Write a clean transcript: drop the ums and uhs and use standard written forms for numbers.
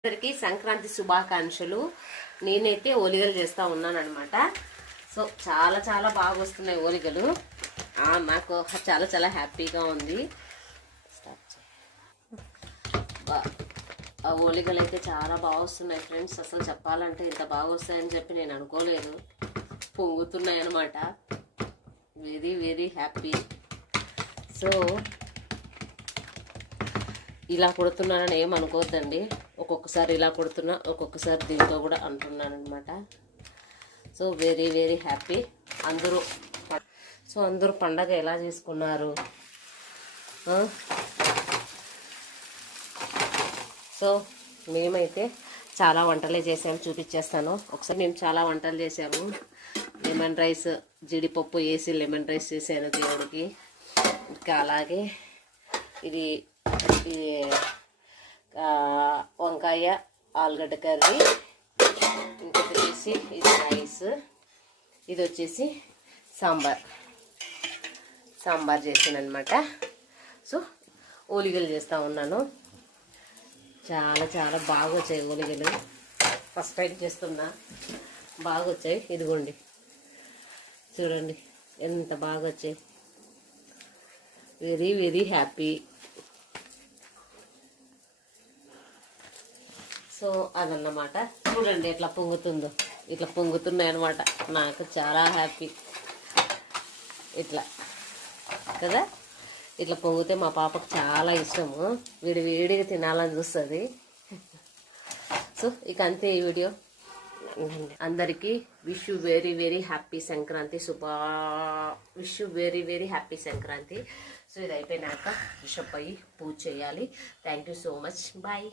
అందరికీ సంక్రాంతి శుభాకాంక్షలు. నేనైతే ఓలిగలు చేస్తూ ఉన్నాను అనమాట. సో చాలా చాలా బాగా వస్తున్నాయి ఓలిగలు. నాకు చాలా చాలా హ్యాపీగా ఉంది. ఆ ఓలిగలు అయితే చాలా బాగా వస్తున్నాయి ఫ్రెండ్స్. అసలు చెప్పాలంటే ఇంత బాగా వస్తాయని చెప్పి నేను అనుకోలేదు. పొంగుతున్నాయి అనమాట. Very very happy. సో ఇలా కొడుతున్నానని ఏమనుకోవద్దండి. ఒక్కొక్కసారి ఇలా కొడుతున్నా, ఒక్కొక్కసారి దీంతో కూడా అంటున్నాను అనమాట. So very very happy. అందరూ పండగ ఎలా చేసుకున్నారు? సో మేమైతే చాలా వంటలే చేసాము, చూపించేస్తాను ఒకసారి. మేము చాలా వంటలు చేసాము. లెమన్ రైస్, జీడిపప్పు వేసి లెమన్ రైస్ చేశాను దేవుడికి. ఇంకా అలాగే ఇది వంకాయ ఆలుగడ్డ కర్రీ, ఇంకొకటి వచ్చేసి ఇది రైస్, ఇది వచ్చేసి సాంబార్ చేసాను అనమాట. సో ఓలిగలు చేస్తూ ఉన్నాను. చాలా చాలా బాగా వచ్చాయి ఓలిగలు. ఫస్ట్ టైం చేస్తున్నా, బాగా వచ్చాయి. ఇదిగోండి చూడండి ఎంత బాగా వచ్చాయి. Very very happy. సో అదన్నమాట. చూడండి ఎట్లా పొంగుతుందో. ఇట్లా పొంగుతున్నాయి అనమాట. నాకు చాలా హ్యాపీ. ఇట్లా కదా, ఇట్లా పొంగితే మా పాపకు చాలా ఇష్టము. వేడిగా తినాలని చూస్తుంది. సో ఇక అంతే ఈ వీడియో. అందరికీ wish you very very happy Sankranti. Wish you very very happy Sankranti. So ఇది అయిపోయినాక రిషబ్ అయ్యి పూజ చేయాలి. Thank you so much. Bye.